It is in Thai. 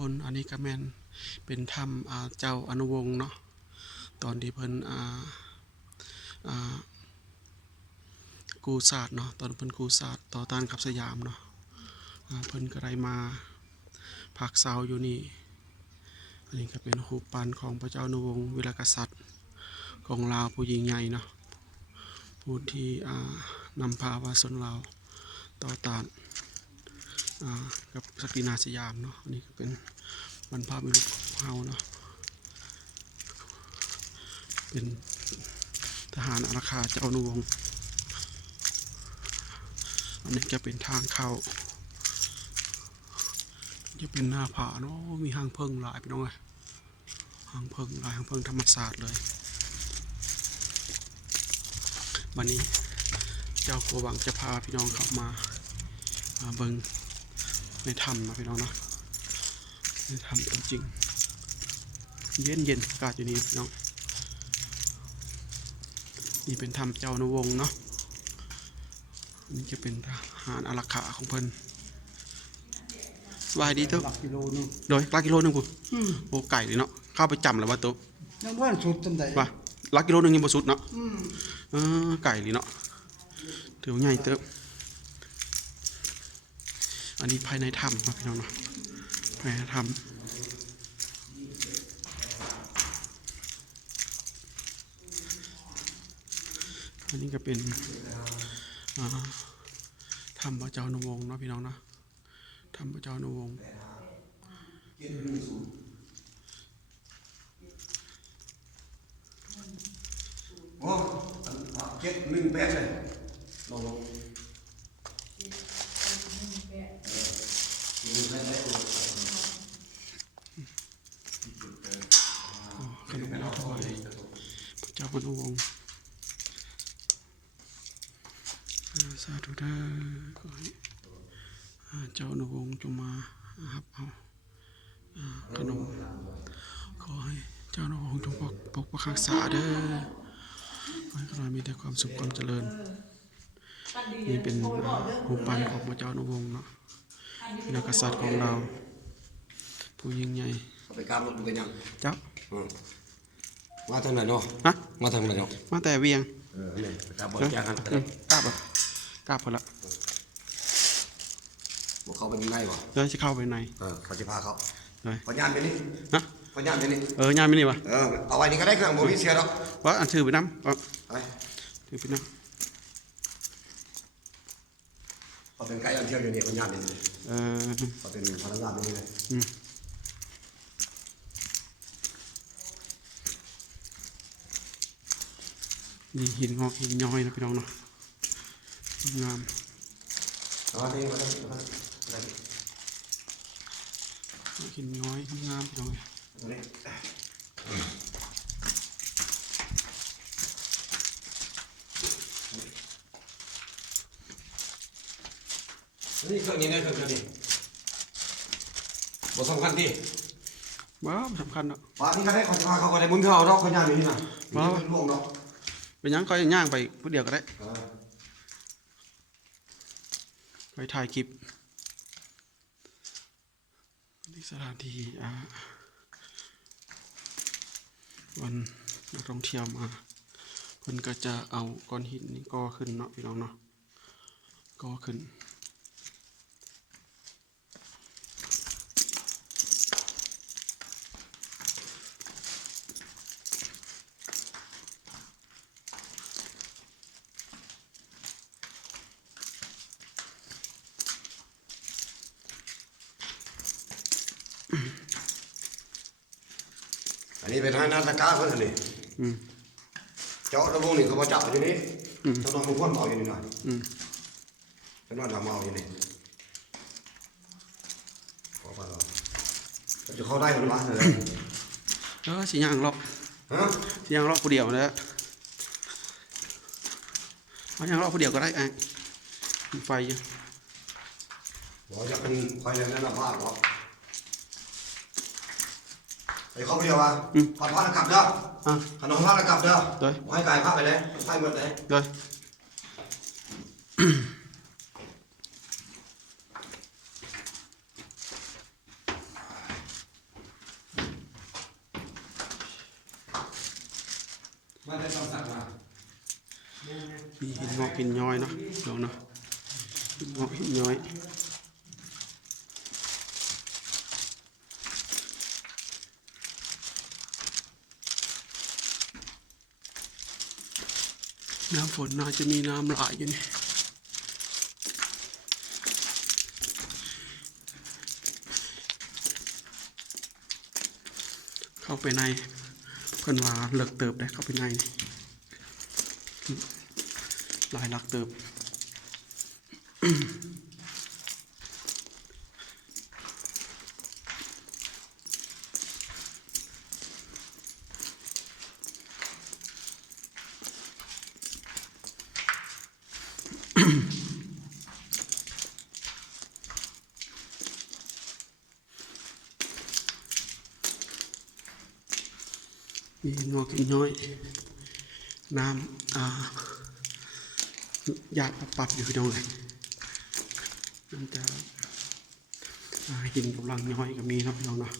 คนอันนี้ก็แม่นเป็นถ้ำเจ้าอนุวงศ์เนาะตอนที่เพิ่นกู้ศาสตร์เนาะตอนเพิ่นกู้ศาสตร์ต่อต้านกับสยามเนาะเพิ่นก็ได้มาพักเสาอยู่นี่อันนี้ก็เป็นรูปปั้นของพระเจ้าอนุวงศ์วีรกษัตริย์ของลาวผู้ยิ่งใหญ่เนาะผู้ที่นำพาวาสนลาวต่อต้านกับศักดินาสยามเนาะอันนี้ก็เป็นบรรพบุรุษของเฮาเนาะเป็นทหารอารักขาเจ้าอนุวงศ์อันนี้จะเป็นทางเข้าจะเป็นหน้าผาเนาะมีหางเพิ่งหลายพี่น้องเลยหางเพิ่งหลายหางเพิ่งธรรมศาสตร์เลยวันนี้เจ้าโกวังจะพาพี่น้องเข้ามาเบิ่งในถ้ำนะพี่น้องเนาะในถ้ำจริงๆเย็นอากาศอยู่นี่พี่น้องนี่เป็นถ้ำเจ้าอนุวงศ์เนาะนี่จะเป็นทหารอารักขาของเพิ่นสบายดีเถอะโดยลักกิโลนึงปุ๊โอ้ไก่เลยเนาะเข้าไปจำแล้วว่าตุ๊ยังว่าสุดจำได้ว่าลักกิโลนึงยังบ่สุดเนาะไก่เลยเนาะถือว่าใหญ่เติบอันนี้ภายในถ้ำนะพี่น้องเนาะภายในถ้ำอันนี้ก็เป็นถ้ำพระเจ้าอนุวงศ์เนาะพี่น้องเนาะถ้ำพระเจ้าอนุวงศ์โอ้718เลยลงขนมลาถวายพระเจ้าอนุวงศ์สาธุเด้อขอให้เจ้าอนุวงศ์จงมารับเอาขนมขอให้เจ้าอนุวงศ์จงปกปักรักษาเด้อขอให้เรามีแต่ความสุขความเจริญนี่เป็นรูปปั้นของพระเจ้าอนุวงศ์เนาะเป็นกษัตริย์ของเราผู้ยิ่งใหญ่ไปกราบรถเป็นยังเจ้ามาทางไหนเนาะฮะมาทางไหนเนาะมาแต่เวียงนี่กราบบริจาคกันกราบพอละบอกเขาไปยังไงวะเดี๋ยวจะเข้าไปในเขาจะพาเขาเลยพยานไปนี่ฮะพยานไปนี่ยามไม่นี่วะเอาไว้นี่ก็ได้เครื่องโมบิเซียหรอกว่าอันถือไปน้ำถือไปน้ำเขาเป็นไกด์อันเที่ยวอยู่นี่พยานนี่เขาเป็นพนักงานนี่เลยนี่หินงอกหินย้อยนะพี่น้องเนาะงามหินย้อยงามพี่น้องนี่เครื่องนี้นะเครื่องนี้บทสำคัญที่ว้าวสำคัญเนาะว่าที่เขาได้ขอเขาก็ได้บุญเขาเนาะเขาย่างอยู่นี่นะว้าวล่วงเนาะเป็นยังก็ย่างไปผู้เดียวก็ได้ไปถ่ายคลิปที่สถานที่วันนักท่องเที่ยวมาเพิ่นก็จะเอาก้อนหินนี่ก่อขึ้นเนาะพี่น้องเนาะก่อขึ้นอันนี้เป็นทางนาฬิกาเพื่อนนี่เจาะระวงนี่เขามาจับอยู่นี่จำนวนมุขคนเมาอยู่นี่หน่อยจำนวนเราเมาอยู่นี่ขอพาเราจะเข้าได้หรือเปล่าเลยสีย่างรอบสีย่างรอบผู้เดียวนะเอาย่างรอบผู้เดียวก็ได้ไฟอยู่บอกจะเป็นไฟแรงนั่นละมากหรอไอ้เขาเดียวอ่ะผ่านพระกลับเด้อขนมพระกลับเด้อให้กายพระไปเลยไฟหมดเลย มาแต่ต้องสั่งมา มีหินงอกหินย้อยเนาะลองเนาะหินงอกหินย้อยน้ำฝนน่าจะมีน้ำไหลอยู่นี่เข้าไปในเพิ่นว่าเลิกเติบได้เข้าไปในหลายหลักเติบ มีงอกหินย้อยน้ำหยาดปับๆอยู่พี่น้องเลยน้ำจะหินกำลังย้อยก็มีเนาะพี่น้องเนาะ